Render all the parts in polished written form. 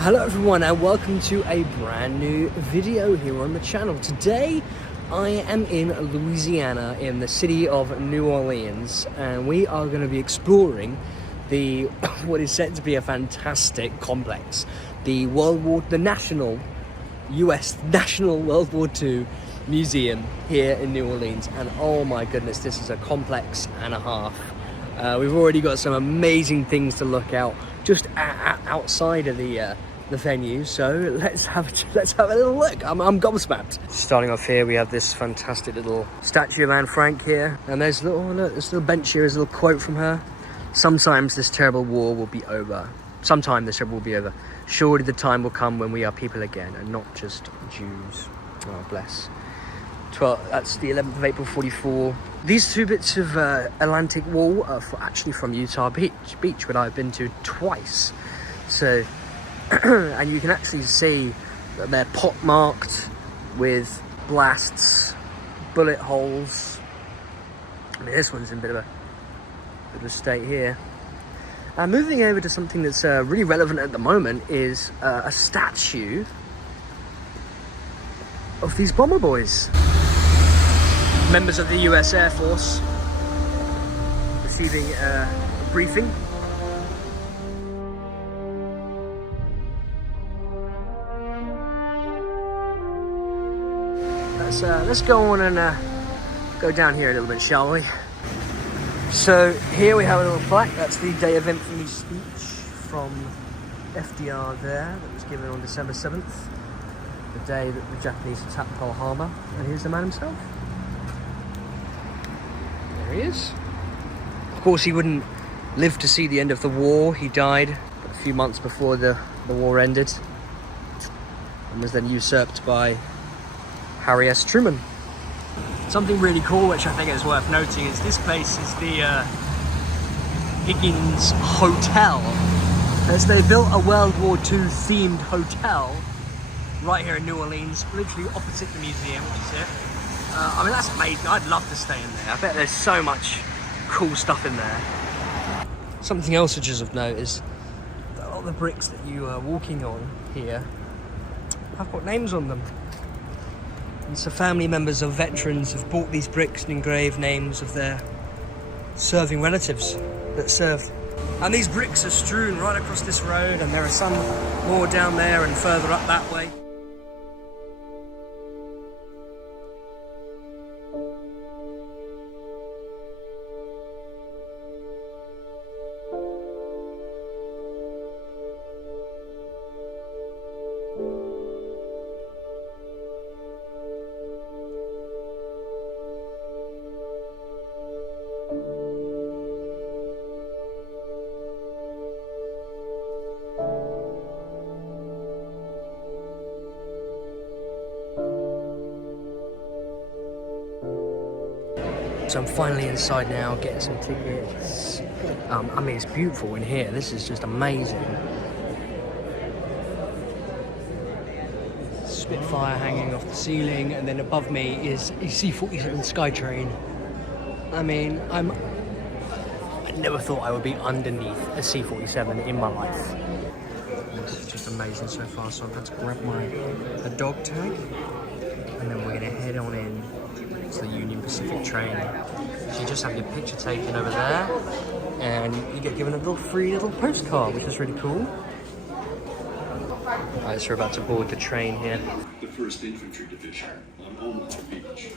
Hello everyone and welcome to a brand new video here on the channel. Today I am in Louisiana in the city of New Orleans and we are going to be exploring the what is said to be a fantastic complex, the National US National World War II Museum here in New Orleans. And oh my goodness, this is a complex and a half. We've already got some amazing things to look out just outside of the venue, so let's have a little look. I'm gobsmacked. Starting off here, we have this fantastic little statue of Anne Frank here, and there's this little bench here is a little quote from her. Sometimes this terrible war will be over. Sometime this war will be over. Surely the time will come when we are people again, and not just Jews. Oh, bless. That's the 11th of April 44. These two bits of Atlantic Wall are actually from Utah Beach, which I've been to twice. So, and you can actually see that they're pockmarked with blasts, bullet holes. I mean, this one's in a bit of a state here. Moving over to something that's really relevant at the moment is a statue of these bomber boys. Members of the US Air Force receiving a briefing. Let's go on and go down here a little bit, shall we? So here we have a little plaque. That's the Day of Infamy speech from FDR there, that was given on December 7th, the day that the Japanese attacked Pearl Harbor. And here's the man himself. There he is. Of course, he wouldn't live to see the end of the war. He died a few months before the war ended and was then usurped by Harry S. Truman. Something really cool, which I think is worth noting, is this place is the Higgins Hotel. As they built a World War II themed hotel right here in New Orleans, literally opposite the museum, which is here. I mean, that's amazing. I'd love to stay in there. I bet there's so much cool stuff in there. Something else which is of note is that a lot of the bricks that you are walking on here have got names on them. And so family members of veterans have bought these bricks and engraved names of their serving relatives that served. And these bricks are strewn right across this road, and there are some more down there and further up that way. So I'm finally inside now, getting some tickets. I mean, it's beautiful in here. This is just amazing. Spitfire hanging off the ceiling, and then above me is a C-47 Skytrain. I mean, I never thought I would be underneath a C-47 in my life. This is just amazing so far. So I'm going to grab the dog tag, and then we're going to head on in to the Union Pacific train. So you just have your picture taken over there, and you get given a free little postcard, which is really cool. Alright, so we're about to board the train here. The 1st Infantry Division on Omaha Beach.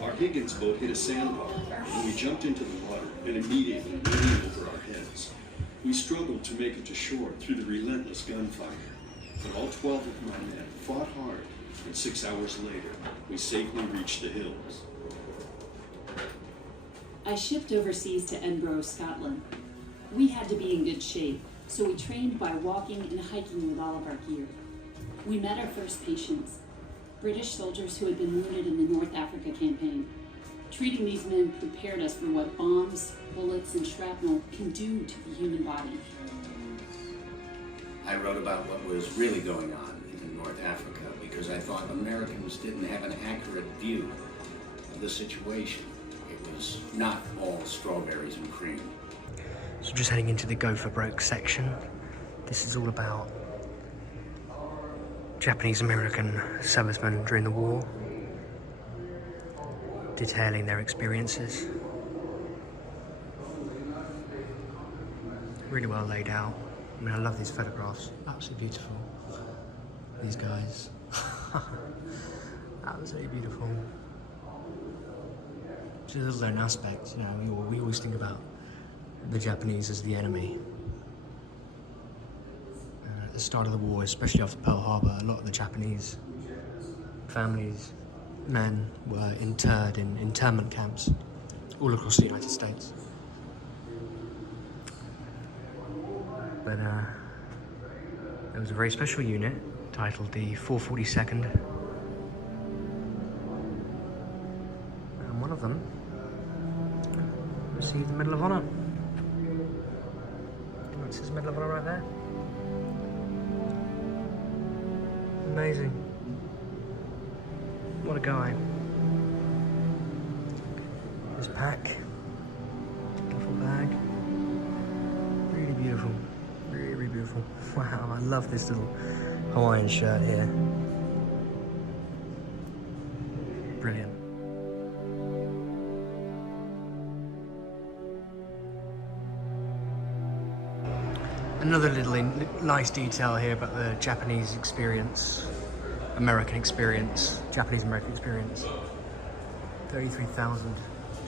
Our Higgins boat hit a sandbar, and we jumped into the water and immediately went in over our heads. We struggled to make it to shore through the relentless gunfire, but all 12 of my men fought hard, and 6 hours later, we safely reached the hills. I shipped overseas to Edinburgh, Scotland. We had to be in good shape, so we trained by walking and hiking with all of our gear. We met our first patients, British soldiers who had been wounded in the North Africa campaign. Treating these men prepared us for what bombs, bullets, and shrapnel can do to the human body. I wrote about what was really going on in North Africa because I thought Americans didn't have an accurate view of the situation. It was not all strawberries and cream. So just heading into the Go for Broke section. This is all about Japanese-American servicemen during the war, detailing their experiences. Really well laid out. I mean, I love these photographs. Absolutely beautiful. These guys. Absolutely beautiful. Just a little known aspect, you know, we always think about the Japanese as the enemy. At the start of the war, especially after Pearl Harbor, a lot of the Japanese families, men, were interred in internment camps all across the United States. But there was a very special unit titled the 442nd, and one of them received the Medal of Honor. It says Medal of Honor right there. Amazing. What a guy. His pack, duffel bag. Really beautiful. Really beautiful. Wow, I love this little Hawaiian shirt here. Brilliant. Another little nice detail here about the Japanese experience, American experience, Japanese-American experience. 33,000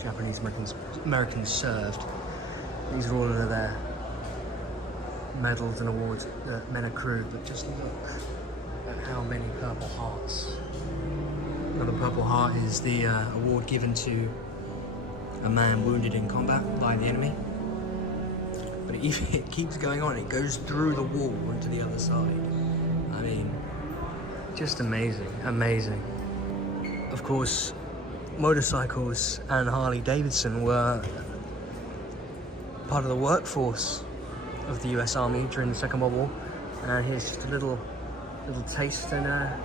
Japanese-Americans served. These are all of their medals and awards that men accrued, but just look at how many Purple Hearts. Now, the Purple Heart is the award given to a man wounded in combat by the enemy. But it keeps going on. It goes through the wall and to the other side. I mean, just amazing, amazing. Of course, motorcycles and Harley Davidson were part of the workforce of the US Army during the Second World War. And here's just a little taste and a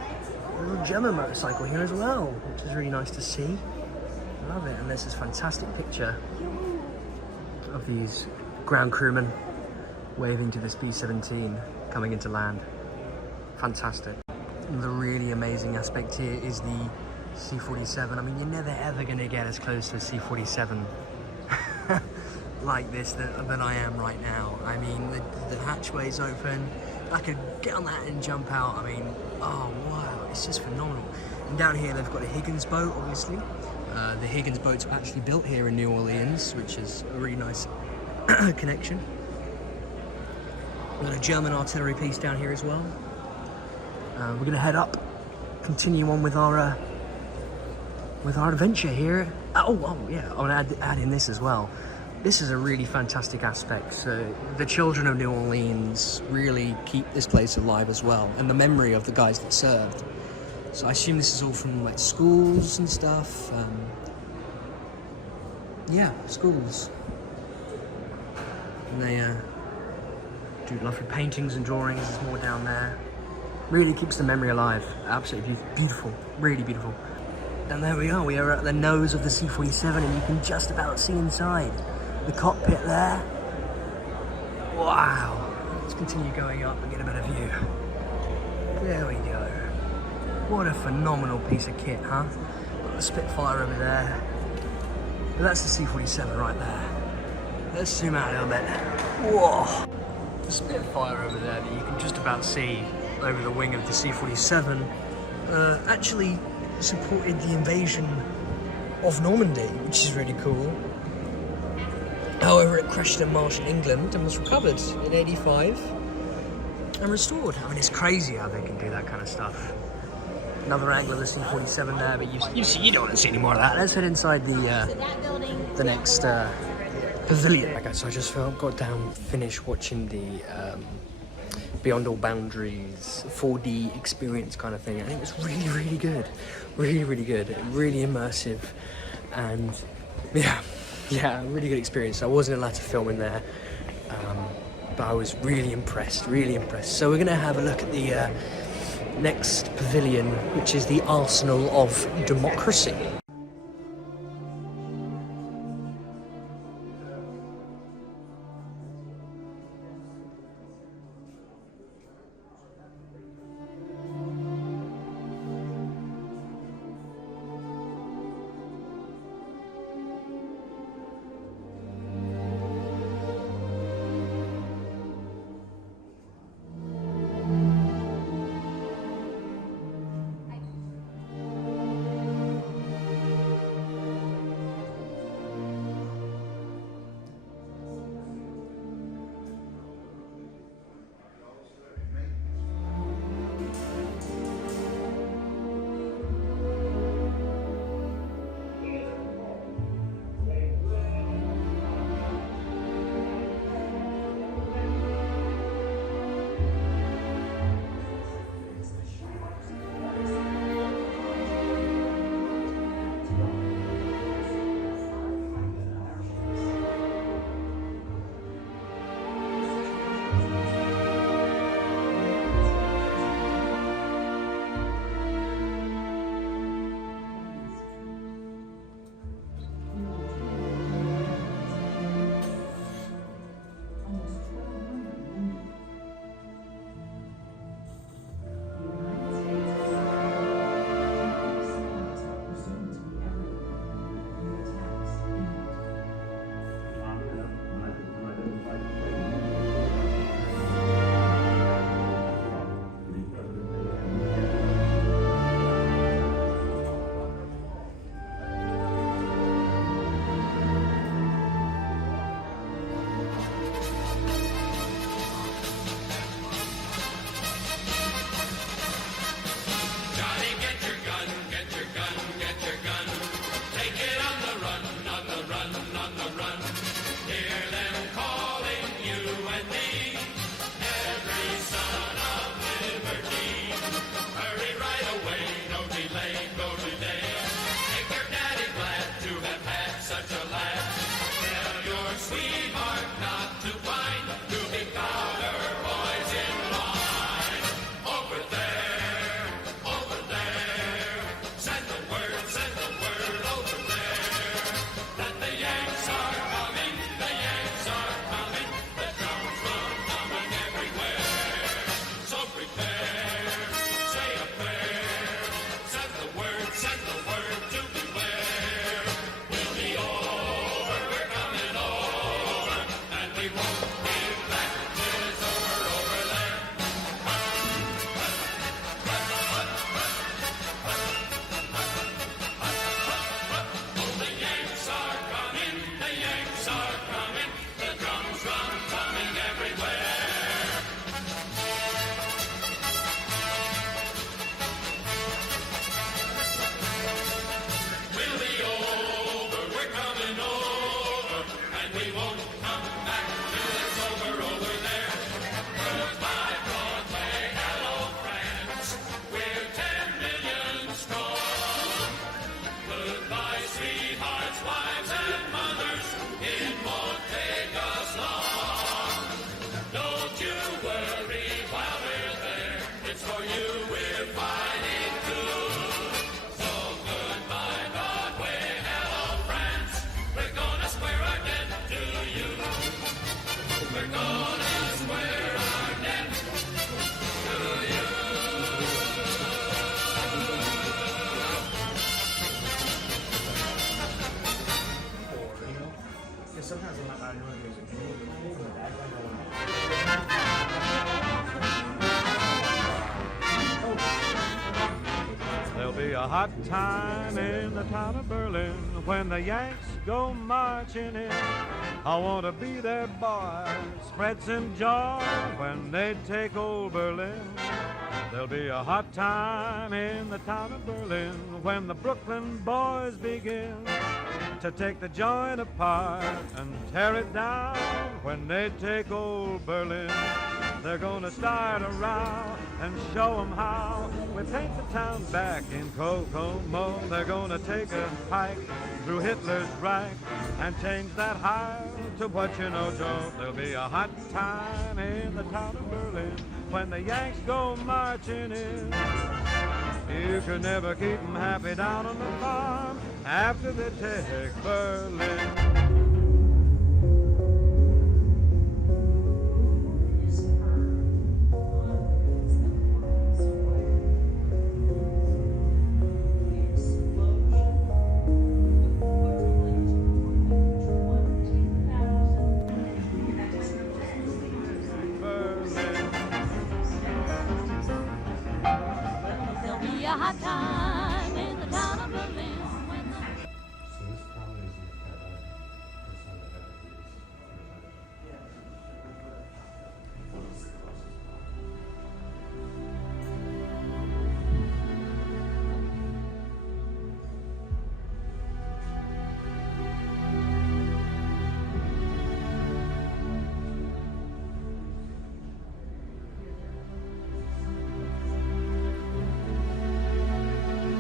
little German motorcycle here as well, which is really nice to see. Love it. And there's this fantastic picture of these ground crewmen waving to this B-17 coming into land. Fantastic. The really amazing aspect here is the C-47. I mean, you're never ever going to get as close to a C-47 like this than I am right now. I mean, the hatchway's open. I could get on that and jump out. I mean, oh wow, it's just phenomenal. And down here they've got a Higgins boat, obviously. The Higgins boats were actually built here in New Orleans, which is a really nice connection. We've got a German artillery piece down here as well. We're going to head up, continue on with our adventure here. Oh yeah, I want to add in this as well. This is a really fantastic aspect. So the children of New Orleans really keep this place alive as well, and the memory of the guys that served. So I assume this is all from like schools and stuff. Yeah, schools. And they do lovely paintings and drawings. There's more down there. Really keeps the memory alive. Absolutely beautiful, really beautiful. And there we are. We are at the nose of the C-47, and you can just about see inside the cockpit there. Wow. Let's continue going up and get a better view. There we go. What a phenomenal piece of kit, huh? Got the Spitfire over there. But that's the C-47 right there. Let's zoom out a little bit. Whoa! The Spitfire over there that you can just about see over the wing of the C-47 actually supported the invasion of Normandy, which is really cool. However, it crashed in Marshall, England, and was recovered in '85 and restored. I mean, it's crazy how they can do that kind of stuff. Another angle of the C-47 there, but you don't want to see any more of that. Let's head inside the next pavilion. Okay, so I just got down, finished watching the Beyond All Boundaries 4D experience kind of thing, and it was really, really good. Really good. Really immersive, and yeah, really good experience. I wasn't allowed to film in there, but I was really impressed. So we're gonna have a look at the next pavilion, which is the Arsenal of Democracy. a hot time in the town of Berlin when the Yanks go marching in. I want to be their boy, spread some joy when they take old Berlin. There'll be a hot time in the town of Berlin when the Brooklyn boys begin to take the joint apart and tear it down when they take old Berlin. They're gonna start a row and show 'em how we paint the town back in Kokomo. They're gonna take a hike through Hitler's Reich and change that high to what you know, Joe. There'll be a hot time in the town of Berlin when the Yanks go marching in. You could never keep 'em happy down on the farm after they take Berlin. There'll be a hot time in the town of Berlin when the... So this probably isn't the cat head. It's not the head of these.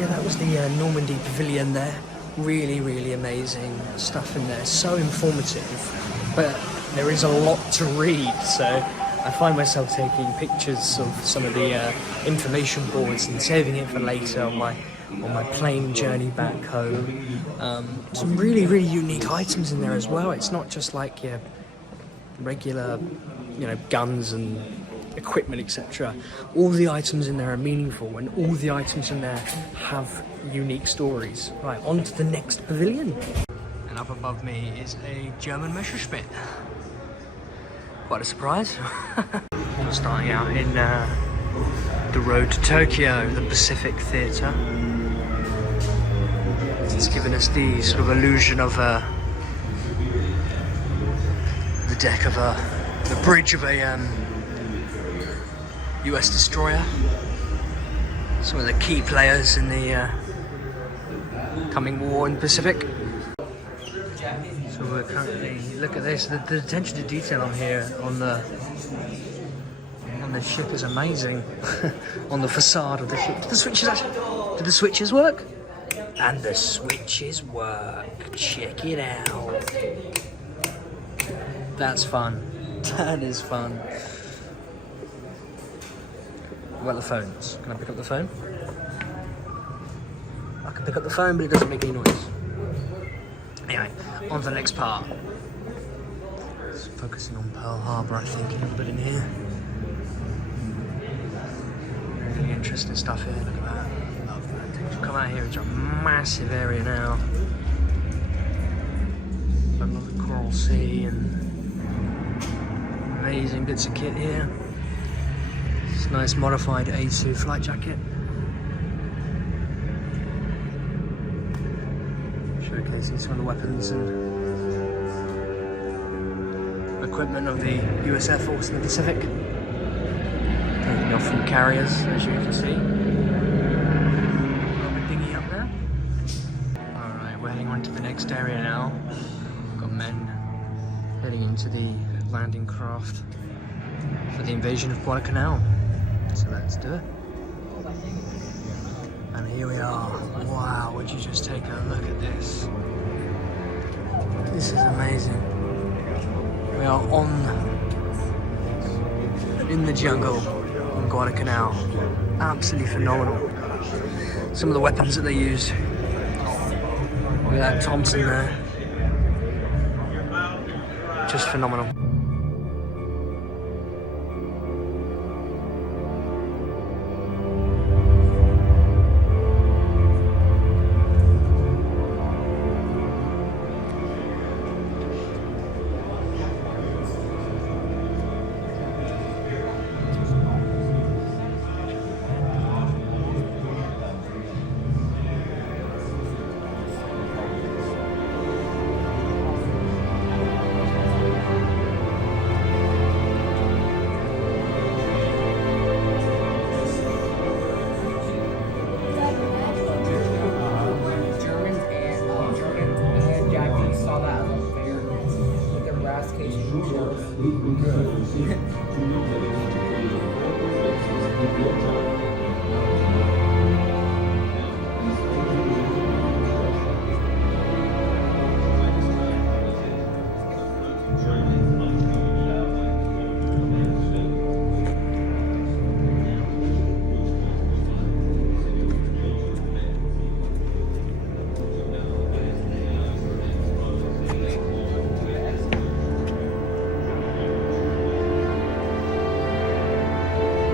yeah, that was the Normandy Pavilion there. Really, really amazing stuff in there. So informative, but there is a lot to read. So I find myself taking pictures of some of the information boards and saving it for later on my plane journey back home. Some really, really unique items in there as well. It's not just like your regular, guns and equipment, etc. All the items in there are meaningful, and all the items in there have unique stories. Right, on to the next pavilion. And up above me is a German Messerschmitt. Quite a surprise. Starting out in the road to Tokyo, the Pacific Theatre. It's given us the sort of illusion of the deck of the bridge of a US destroyer. Some of the key players in the coming war in the Pacific. So we're currently, look at this, the attention to detail on here on the ship is amazing. On the facade of the ship. Did the switches work? And the switches work. Check it out. That's fun. That is fun. What about the phones? Can I pick up the phone? I can pick up the phone, but it doesn't make any noise. Anyway, on to the next part. It's focusing on Pearl Harbor, I think, a little bit in here. Really interesting stuff here. Look at that. Love that. We've come out here into a massive area now. Got another Coral Sea and amazing bits of kit here. It's a nice modified A2 flight jacket. Showcasing some of the weapons and equipment of the US Air Force in the Pacific. Taking off from carriers, as you can see. Got a dinghy up there. Alright, we're heading on to the next area now. Got men heading into the landing craft for the invasion of Guadalcanal. So let's do it. And here we are. Wow, would you just take a look at this? This is amazing. We are in the jungle in Guadalcanal. Absolutely phenomenal. Some of the weapons that they used. Look at that Thompson there. Just phenomenal.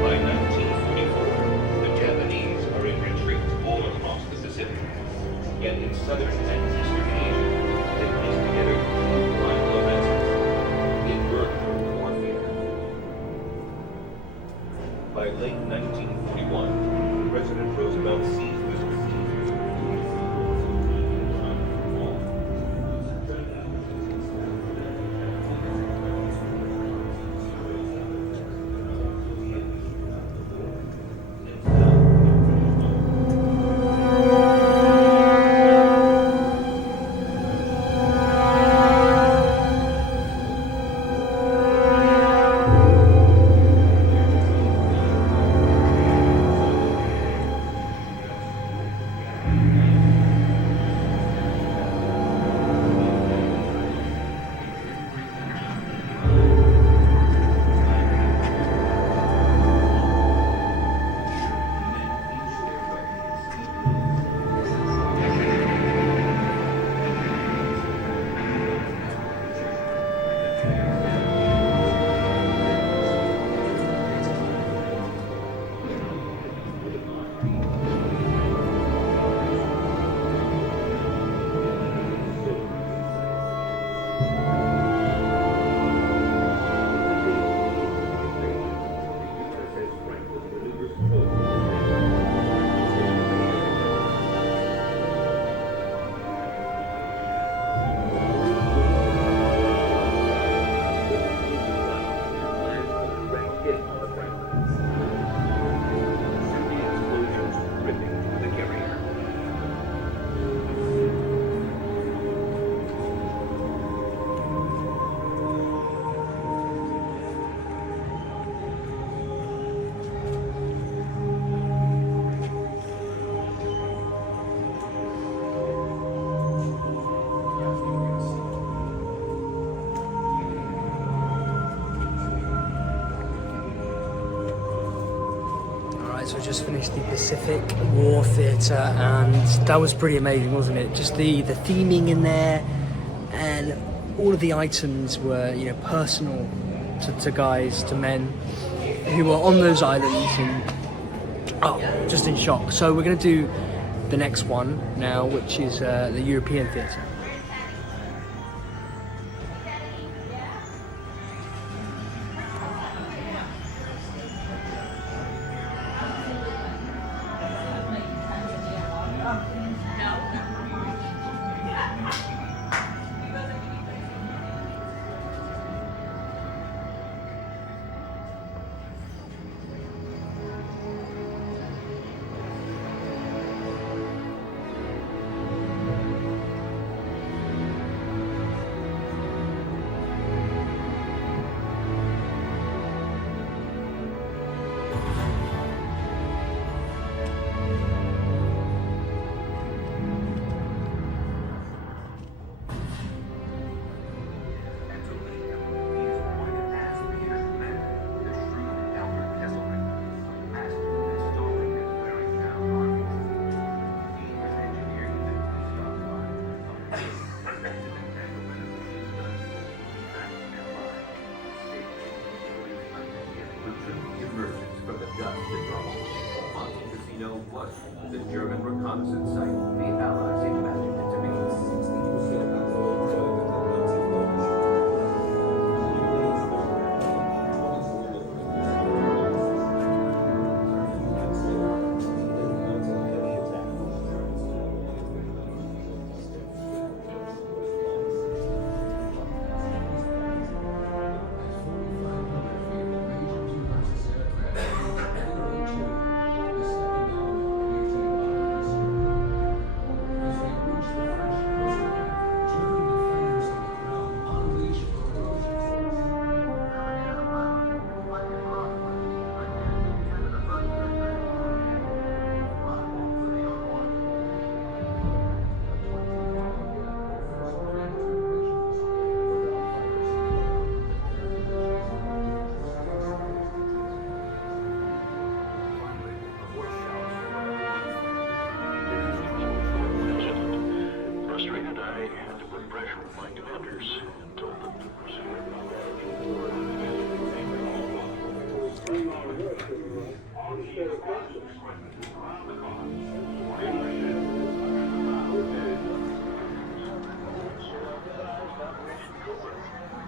By 1944, Alright, so I just finished the Pacific War Theatre, and that was pretty amazing, wasn't it? Just the theming in there, and all of the items were, you know, personal to guys, to men who were on those islands, and just in shock. So we're going to do the next one now, which is the European Theatre. Casino was the German reconnaissance site. The Allies imagined it to be. Frustrated, I had to put pressure on my commanders and told them to pursue.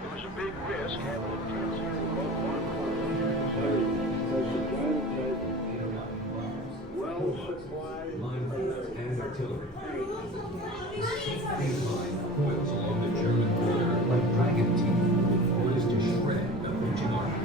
It was a big risk having And artillery. These line coils along the German border like dragon teeth, poised to shred the approaching army.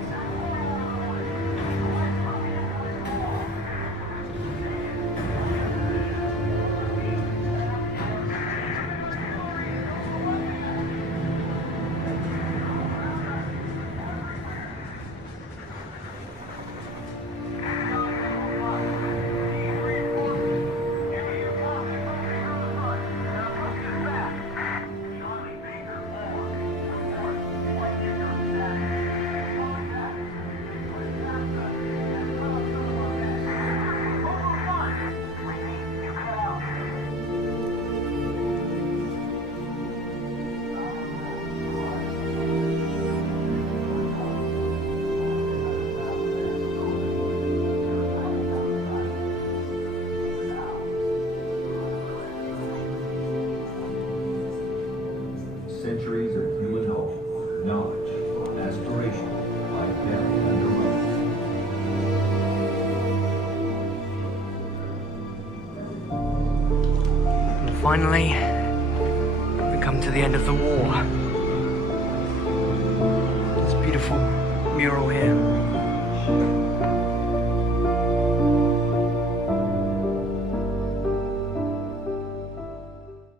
Centuries of human hope, knowledge, aspiration, by death and And finally, we come to the end of the war. This beautiful mural here.